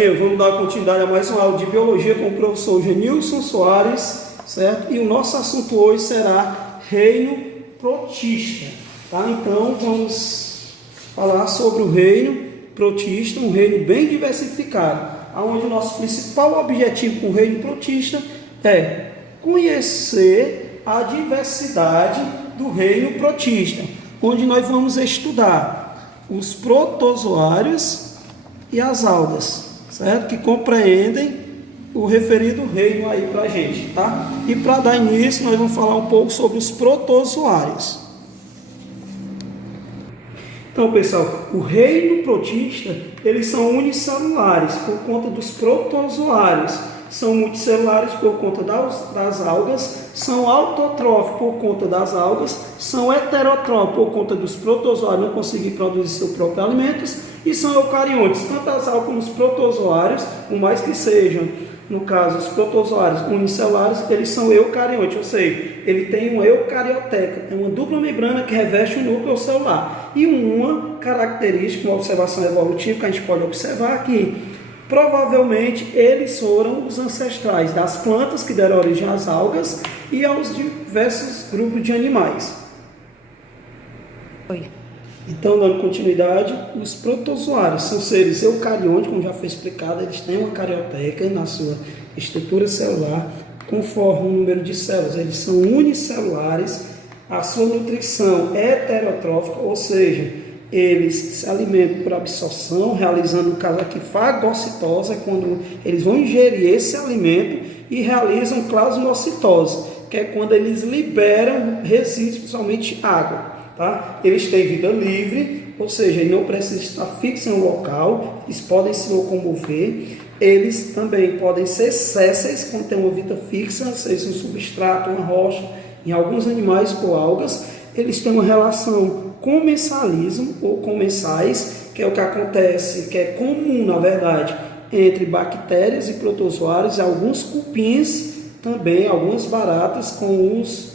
Vamos dar continuidade a mais uma aula de Biologia com o professor Genilson Soares, certo? E o nosso assunto hoje será reino protista, tá? Então, vamos falar sobre o reino protista, um reino bem diversificado, onde o nosso principal objetivo com o reino protista é conhecer a diversidade do reino protista, onde nós vamos estudar os protozoários e as algas, certo? Que compreendem o referido reino aí para a gente, tá? E para dar início, nós vamos falar um pouco sobre os protozoários. Então, pessoal, o reino protista, eles são unicelulares por conta dos protozoários, são multicelulares por conta das algas, são autotróficos por conta das algas, são heterotróficos por conta dos protozoários não conseguir produzir seus próprios alimentos, e são eucariontes, tanto as algas como os protozoários, por mais que sejam, no caso, os protozoários unicelulares, eles são eucariontes, ou seja, ele tem uma eucarioteca, é uma dupla membrana que reveste o núcleo celular. E uma característica, uma observação evolutiva que a gente pode observar aqui, provavelmente eles foram os ancestrais das plantas que deram origem às algas e aos diversos grupos de animais. Então, dando continuidade, os protozoários são seres eucariontes, como já foi explicado, eles têm uma carioteca na sua estrutura celular, conforme o número de células, eles são unicelulares, a sua nutrição é heterotrófica, ou seja, eles se alimentam por absorção, realizando, no caso aqui, fagocitose, quando eles vão ingerir esse alimento e realizam plasmocitose, que é quando eles liberam resíduos, principalmente água. Tá? Eles têm vida livre, ou seja, eles não precisam estar fixos em um local, eles podem se locomover, eles também podem ser sésseis, quando tem uma vida fixa, seja um substrato, uma rocha, em alguns animais ou algas, eles têm uma relação comensalismo ou comensais, que é o que acontece, que é comum, na verdade, entre bactérias e protozoários, e alguns cupins também, algumas baratas com os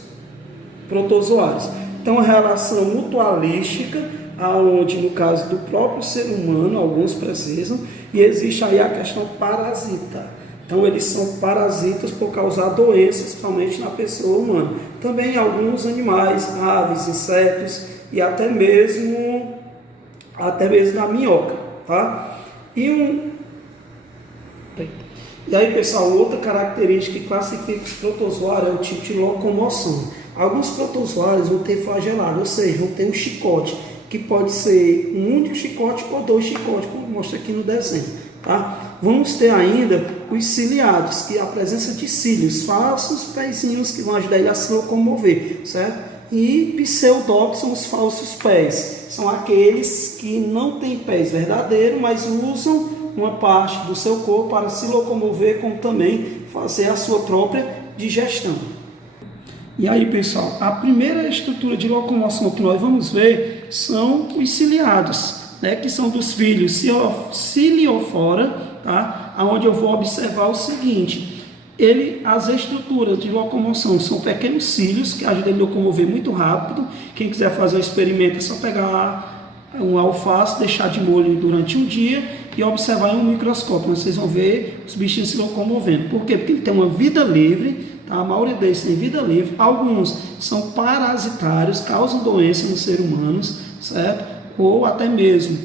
protozoários. Então, a relação mutualística, onde no caso do próprio ser humano, alguns precisam, e existe aí a questão parasita. Então, eles são parasitas por causar doenças, principalmente na pessoa humana. Também alguns animais, aves, insetos e até mesmo na minhoca, tá? E aí, pessoal, outra característica que classifica os protozoários é o tipo de locomoção. Alguns protozoários vão ter flagelado, ou seja, vão ter um chicote, que pode ser um único chicote ou dois chicotes, como mostra aqui no desenho. Tá? Vamos ter ainda os ciliados, que é a presença de cílios, falsos pezinhos que vão ajudar ele a se locomover, certo? E pseudópodes são os falsos pés, são aqueles que não têm pés verdadeiros, mas usam uma parte do seu corpo para se locomover, como também fazer a sua própria digestão. E aí, pessoal, a primeira estrutura de locomoção que nós vamos ver são os ciliados, né, que são dos filhos Ciliofora, tá? Onde eu vou observar o seguinte, as estruturas de locomoção são pequenos cílios que ajudam ele a locomover muito rápido. Quem quiser fazer o experimento é só pegar um alface, deixar de molho durante um dia e observar em um microscópio. Vocês vão ver os bichinhos se locomovendo. Por quê? Porque ele tem uma vida livre. A maioria deles tem vida livre, alguns são parasitários, causam doença nos seres humanos, certo? Ou até mesmo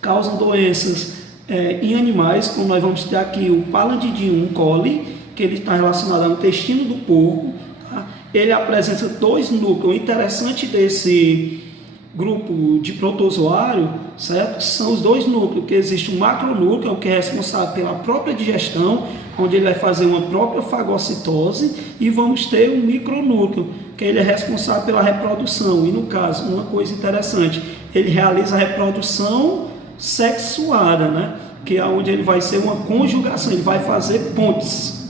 causam doenças em animais, como nós vamos ter aqui o Palandidium coli, que ele está relacionado ao intestino do porco, tá? Ele apresenta dois núcleos. O interessante desse grupo de protozoário, certo? São os dois núcleos, que existe um macronúcleo, que é responsável pela própria digestão, onde ele vai fazer uma própria fagocitose, e vamos ter um micronúcleo, que ele é responsável pela reprodução, e no caso, uma coisa interessante, ele realiza a reprodução sexuada, né? Que é onde ele vai ser uma conjugação, ele vai fazer pontes.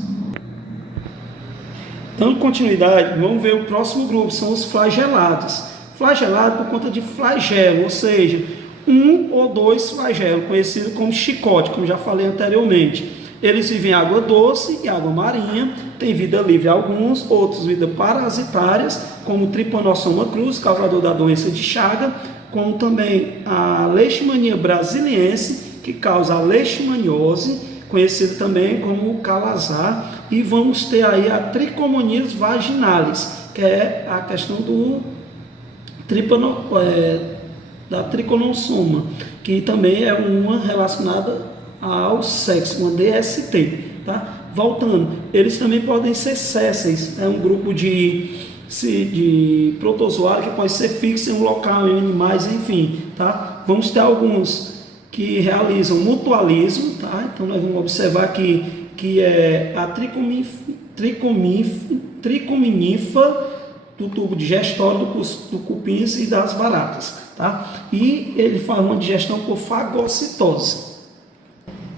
Dando continuidade, vamos ver o próximo grupo, são os flagelados. Flagelado por conta de flagelo, ou seja, um ou dois flagelos, conhecido como chicote, como já falei anteriormente. Eles vivem em água doce e água marinha, têm vida livre alguns, outros vida parasitárias, como o Trypanosoma cruzi, causador da doença de Chagas, como também a Leishmania brasiliense que causa a leishmaniose, conhecida também como calazar, e vamos ter aí a Trichomonias vaginalis, que é a questão da triconossoma, que também é uma relacionada ao sexo, uma DST, tá? Voltando, eles também podem ser sésseis, é um grupo de protozoário que pode ser fixo em um local, em animais, enfim, tá? Vamos ter alguns que realizam mutualismo, tá? Então nós vamos observar aqui que é a tricominífera do tubo digestório do cupins e das baratas, tá? E ele faz uma digestão por fagocitose.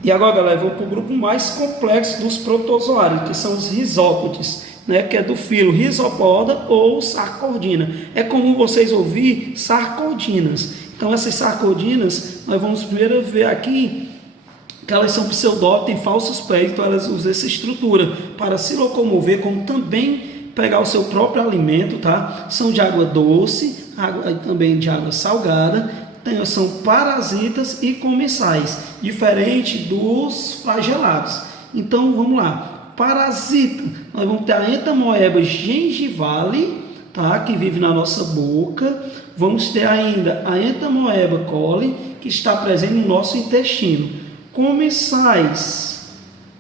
E agora, galera, vou para o grupo mais complexo dos protozoários, que são os risópodes, né, que é do filo Rhizopoda ou Sarcordina. É comum vocês ouvir sarcordinas. Então, essas sarcordinas, nós vamos primeiro ver aqui que elas são pseudópodes, têm falsos pés, então elas usam essa estrutura para se locomover, como também pegar o seu próprio alimento, tá? São de água doce, também de água salgada, são parasitas e comensais, diferente dos flagelados. Então, vamos lá. Parasita, nós vamos ter a Entamoeba gengivale, tá? Que vive na nossa boca. Vamos ter ainda a Entamoeba coli, que está presente no nosso intestino. Comensais,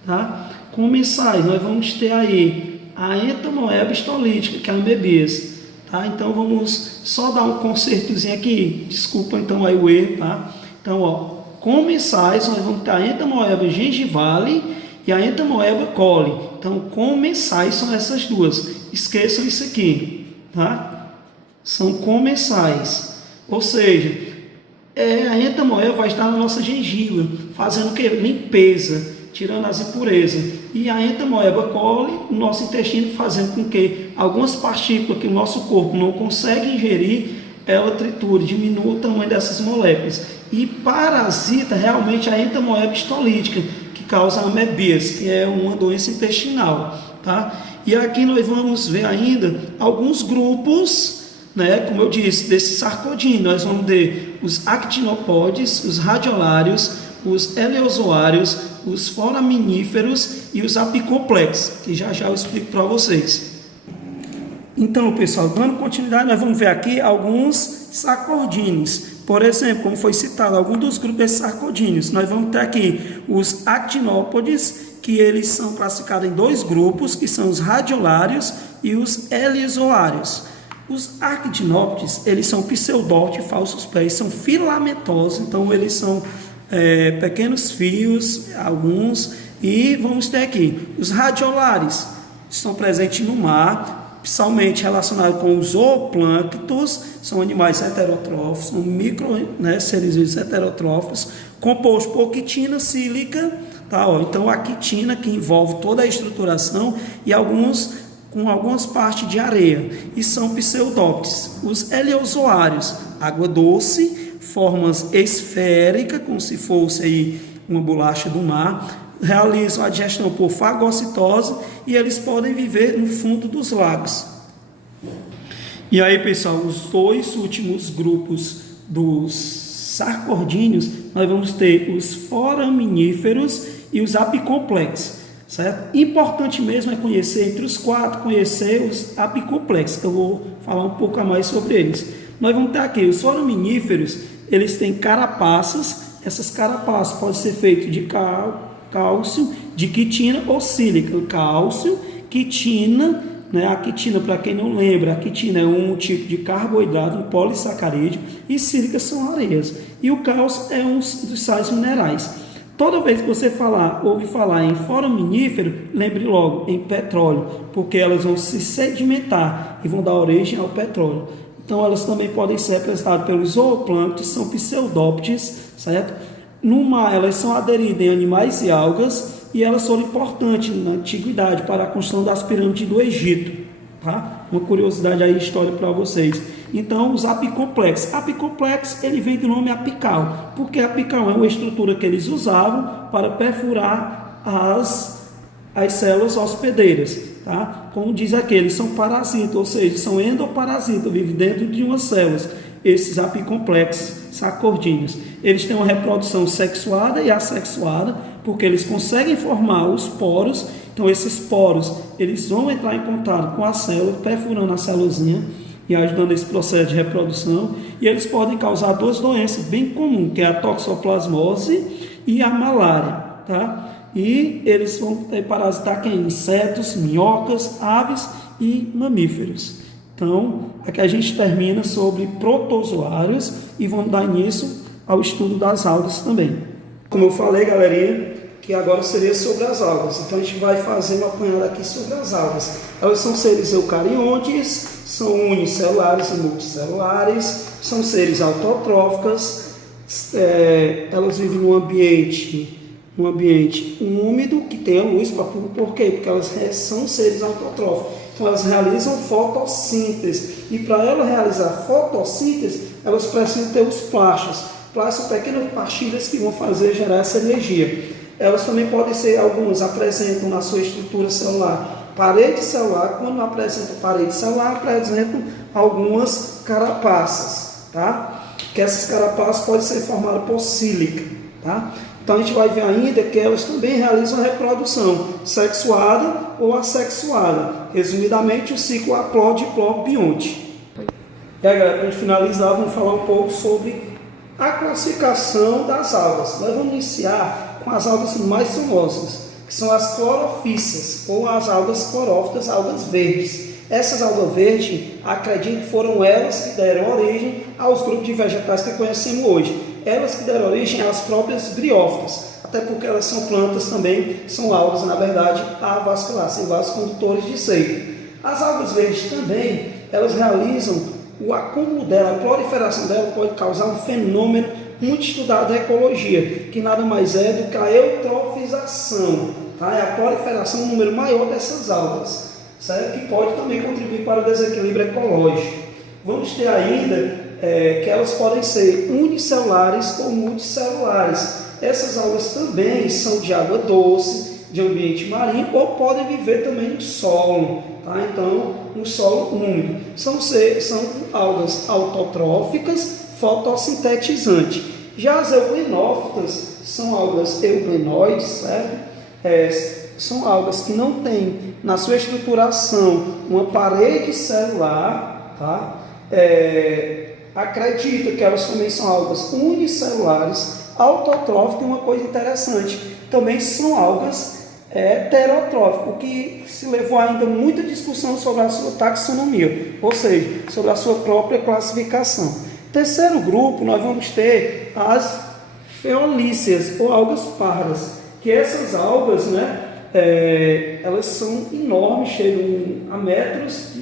tá? Comensais, nós vamos ter aí a Entamoeba histolítica, que é a Amebis, tá? Então vamos só dar um concertozinho aqui, desculpa então aí o erro, tá? Então, ó, comensais, nós vamos ter a Entamoeba gengivale e a Entamoeba coli. Então, comensais são essas duas. Esqueçam isso aqui, tá? São comensais. Ou seja, a Entamoeba vai estar na nossa gengiva, fazendo o quê? Limpeza, tirando as impurezas. E a Entamoeba coli, no nosso intestino, fazendo com que algumas partículas que o nosso corpo não consegue ingerir, ela triture, diminua o tamanho dessas moléculas. E parasita realmente a Entamoeba histolítica, que causa a amebíase, que é uma doença intestinal, tá? E aqui nós vamos ver ainda alguns grupos, né, como eu disse, desses sarcodinos. Nós vamos ver os actinopódes, os radiolários, os eleozoários, os foraminíferos e os apicomplexos, que já eu explico para vocês. Então, pessoal, dando continuidade, nós vamos ver aqui alguns sarcodinos. Por exemplo, como foi citado, alguns dos grupos desses sarcodinos. Nós vamos ter aqui os actinópodes, que eles são classificados em dois grupos, que são os radiolários e os eleozoários. Os actinópodes, eles são pseudópodes, falsos pés, são filamentosos, então eles são pequenos fios, alguns, e vamos ter aqui os radiolares, estão presentes no mar, principalmente relacionados com os zooplânctons, são animais heterotróficos, são seres heterotróficos, compostos por quitina sílica, tá? Então a quitina que envolve toda a estruturação e alguns com algumas partes de areia, e são pseudópodes. Os eleozoários, água doce, formas esféricas, como se fosse aí uma bolacha do mar, realizam a digestão por fagocitose e eles podem viver no fundo dos lagos. E aí, pessoal, os dois últimos grupos dos sarcodíneos, nós vamos ter os foraminíferos e os apicomplexos. Certo? Importante mesmo é conhecer entre os quatro, conhecer os apicomplexos, que eu vou falar um pouco a mais sobre eles. Nós vamos ter aqui os foraminíferos, eles têm carapaças, essas carapaças podem ser feitas de cálcio, de quitina ou sílica. Cálcio, quitina, né? A quitina, para quem não lembra, a quitina é um tipo de carboidrato, um polissacarídeo, e sílica são areias. E o cálcio é um dos sais minerais. Toda vez que você ouve falar em foraminífero, lembre logo em petróleo, porque elas vão se sedimentar e vão dar origem ao petróleo. Então elas também podem ser representadas pelos zooplânctons, são pseudópodes, certo? No mar elas são aderidas em animais e algas e elas foram importantes na antiguidade para a construção das pirâmides do Egito, tá? Uma curiosidade aí, história para vocês. Então, os apicomplexos. Apicomplexo, ele vem do nome apical, porque apical é uma estrutura que eles usavam para perfurar as células hospedeiras, tá? Como diz aqui, eles são parasitas, ou seja, são endoparasitas, vivem dentro de umas células, esses apicomplexos, sacordíneos. Eles têm uma reprodução sexuada e assexuada, porque eles conseguem formar os poros. Então esses poros, eles vão entrar em contato com a célula, perfurando a célulazinha e ajudando esse processo de reprodução. E eles podem causar duas doenças bem comuns, que é a toxoplasmose e a malária, tá? E eles vão parasitar quem? Insetos, minhocas, aves e mamíferos. Então, aqui a gente termina sobre protozoários e vamos dar início ao estudo das algas também. Como eu falei, galerinha, que agora seria sobre as algas. Então, a gente vai fazer uma apanhada aqui sobre as algas. Elas são seres eucariontes, são unicelulares e multicelulares, são seres autotróficas, elas vivem num ambiente úmido, que tem a luz. Por quê? Porque elas são seres autotróficos. Então, elas realizam fotossíntese. E para ela realizar fotossíntese, elas precisam ter os plásticos. Plásticos são pequenas pastilhas que vão gerar essa energia. Elas também podem ser, algumas apresentam na sua estrutura celular parede celular. Quando não apresentam parede celular, apresentam algumas carapaças, tá? Que essas carapaças podem ser formadas por sílica, tá? Então a gente vai ver ainda que elas também realizam a reprodução sexuada ou assexuada. Resumidamente, o ciclo haploide-bionte. E aí, galera, para a gente finalizar, vamos falar um pouco sobre a classificação das algas. Nós vamos iniciar com as algas mais famosas, que são as clorofíceas, ou as algas clorófitas, algas verdes. Essas algas verdes, acredito que foram elas que deram origem aos grupos de vegetais que conhecemos hoje. Elas que deram origem às próprias briófitas, até porque elas são plantas também, são algas, na verdade, avasculares, são vasos condutores de seiva. As algas verdes também, elas realizam o acúmulo dela, a proliferação dela pode causar um fenômeno muito estudado da ecologia, que nada mais é do que a eutrofização, tá? É a proliferação, um número maior dessas algas, certo? Que pode também contribuir para o desequilíbrio ecológico. Vamos ter ainda que elas podem ser unicelulares ou multicelulares. Essas algas também são de água doce, de ambiente marinho, ou podem viver também no solo, tá? Então, no solo úmido. São algas autotróficas, fotossintetizantes. Já as euglenófitas são algas euglenoides, certo? São algas que não têm na sua estruturação uma parede celular, tá? Acredita que elas também são algas unicelulares, autotróficas, e uma coisa interessante, também são algas heterotróficas, o que se levou ainda muita discussão sobre a sua taxonomia, ou seja, sobre a sua própria classificação. Terceiro grupo, nós vamos ter as feolíceas, ou algas pardas, que essas algas, né, elas são enormes, chegam a metros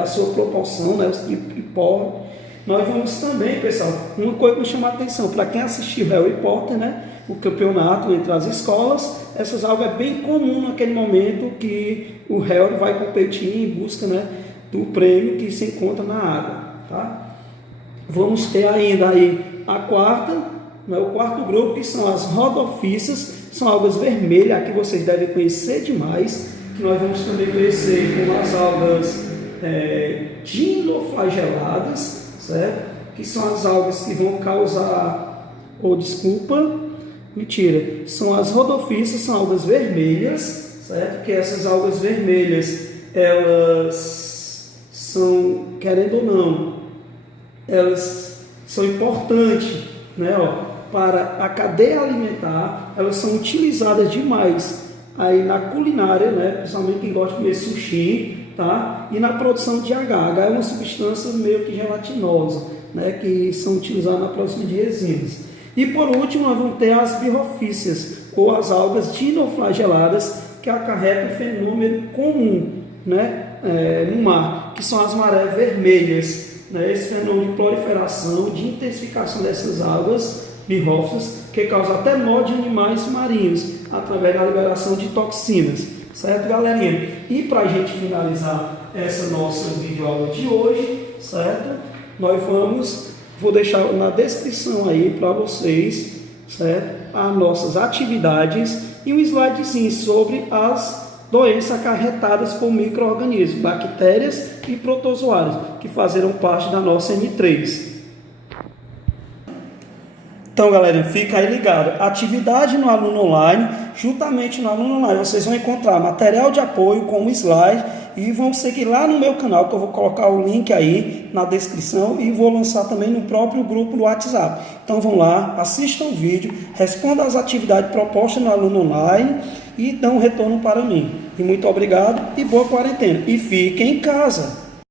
a sua proporção, né, e porte. Nós vamos também, pessoal, uma coisa que me chama a atenção, para quem assistiu Harry Potter, né, o campeonato entre as escolas, essas algas é bem comum naquele momento que o Harry vai competir em busca, né, do prêmio que se encontra na água, tá? Vamos ter ainda aí a quarta, né, o quarto grupo, que são as rodophyces, são algas vermelhas, que vocês devem conhecer demais, que nós vamos também conhecer com as algas dinoflageladas, certo? Que são as algas que vão causar, são as rodophyces, são algas vermelhas, certo? Que essas algas vermelhas, elas são, querendo ou não, elas são importantes, né, para a cadeia alimentar. Elas são utilizadas demais aí na culinária, né, principalmente quem gosta de comer sushi, tá? E na produção de H. H é uma substância meio que gelatinosa, né, que são utilizadas na produção de resinas. E por último, nós vamos ter as birrofíceas, ou as algas dinoflageladas, que acarretam um fenômeno comum, né, no mar, que são as marés vermelhas, né? Esse fenômeno de proliferação, de intensificação dessas algas birrófitas, que causa até morte de animais marinhos, através da liberação de toxinas, certo, galerinha? E para a gente finalizar essa nossa videoaula de hoje, certo? Vou deixar na descrição aí para vocês, certo? As nossas atividades e um slidezinho sobre as doenças acarretadas por micro-organismos, bactérias e protozoários, que fazerão parte da nossa M3. Então, galera, fica aí ligado. Atividade no Aluno Online, juntamente no Aluno Online, vocês vão encontrar material de apoio como slide e vão seguir lá no meu canal, que eu vou colocar o link aí na descrição e vou lançar também no próprio grupo do WhatsApp. Então, vão lá, assistam o vídeo, respondam as atividades propostas no Aluno Online e dão um retorno para mim. E muito obrigado e boa quarentena. E fiquem em casa.